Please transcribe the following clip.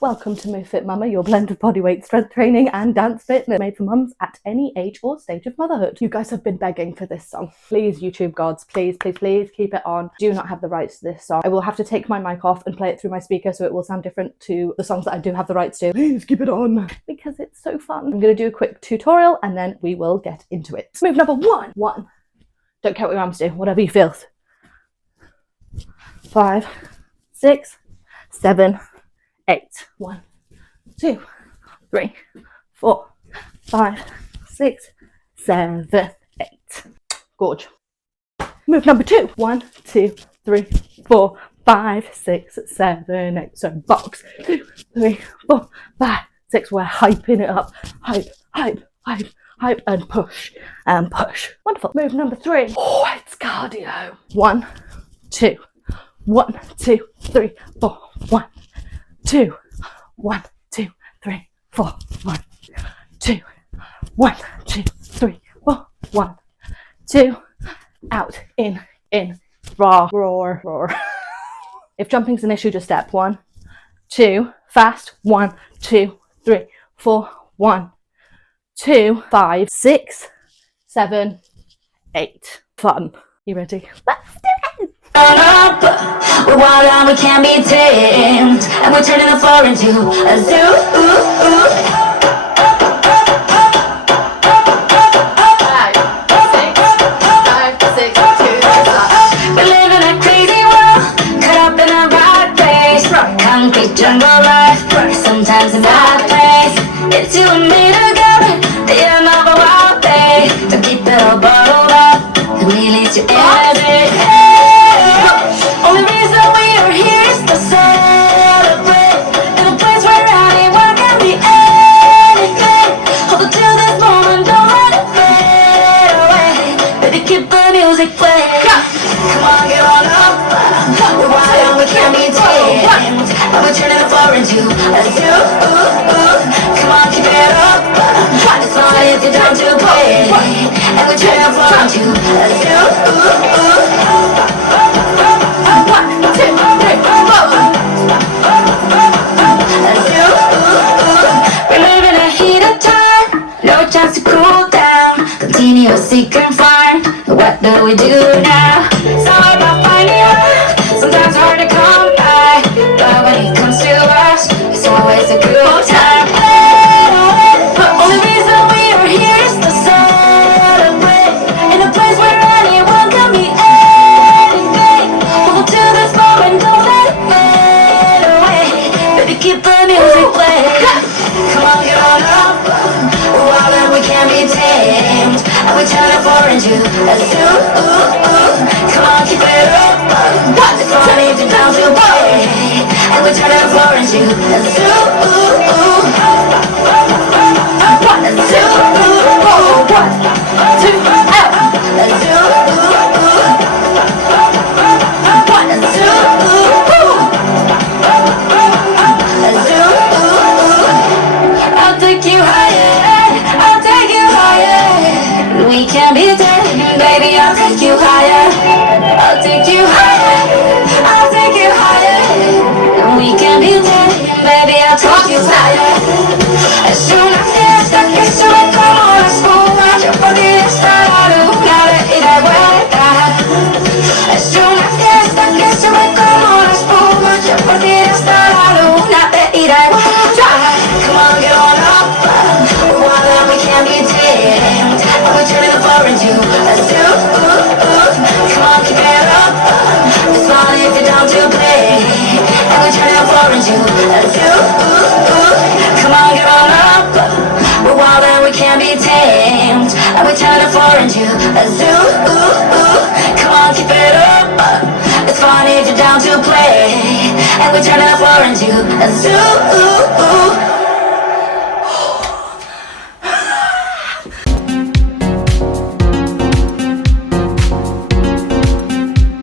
Welcome to Movefitmama, your blend of bodyweight strength training and dance fitness made for mums at any age or stage of motherhood. You guys have been begging for this song. Please, YouTube gods, please, please, please keep it on. Do not have the rights to this song. I will have to take my mic off and play it through my speaker so it will sound different to the songs that I do have the rights to. Please keep it on because it's so fun. I'm going to do a quick tutorial and then we will get into it. Move number one. Don't care what your arms do, whatever you feel. 5, 6, 7, 8. 1, 2, 3, 4, 5, 6, 7, 8. Gorge. Move number 2. 1, 2, 3, 4, 5, 6, 7, 8. So box. 2, 3, 4, 5, 6. We're hyping it up. Hype, hype, hype, hype, and push, and push. Wonderful. Move number 3. Oh, it's cardio. 1, 2. 1, 2, 3, 4. 1, 2. 1, 2, 3, 4. 1, 2. 1, 2, 3, 4. 1, 2. Out, in, raw, roar. If jumping's an issue, just step. 1, 2. Fast. 1, 2, 3, 4. 1, 2, 5, 6, 7, 8. Fun. You ready? Let's do it! Up, we're wild and we can't be tamed, and we're turning the floor into a zoo. 5, 6, 2, we're living a crazy world, caught up in a rat race. Concrete jungle life, sometimes a bad place. It's you and me together, the end of a wild day. Don't keep it all bottled up, and release your energy. Only reason we are here is to celebrate, in a place where anyone can be anything. Hold on to this moment, don't let it fade away. Baby, keep the music playing. Come on, get on up. We're wild and we can't be tamed, and we're turning the floor into a zoo. Come on, keep it up. It's fun if you're down to play, and we're turning the floor into a zoo. 1, 2, 3, 4. We're living a heat of time, no chance to cool down. Continue seeking find. What do we do now? It's all about finding out. Sometimes hard to come by, but when it comes to us, it's always a good time. But only reason we are here is to celebrate, in a place where anyone can be anything. Hold on to this moment, don't let it fade away. Baby, keep the music playing. Come on, get on up. We're wild and we can't be tamed, and we turn the floor into a zoo. Come on, keep it up. It's fun if you're down to play, and we turn the floor into a zoo. 1, 2, out. A zoo. 1, 2. A zoo. I'll take you higher. I'll take you higher. We can be tamed, baby. I'll take you higher. I'll take you higher. I'll take you higher. We can be tamed, baby. I'll take you higher. Es una fiesta que sube como la espuma. Yo podría estar a luna y dar vuelta. Es una fiesta que sube como la espuma. Yo podría estar a luna y dar vuelta. Come on, get on up. We're wild and we can't be tamed, and we're turning the floor into a zoo. Come on, keep it up. It's fun if you're down to play, and we're turning the floor into a zoo. Come on, get on up. We're wild and we can't be tamed, and we turn the floor into a zoo. Come on, keep it up. It's fun if you're down to play, and we turn the floor into a zoo.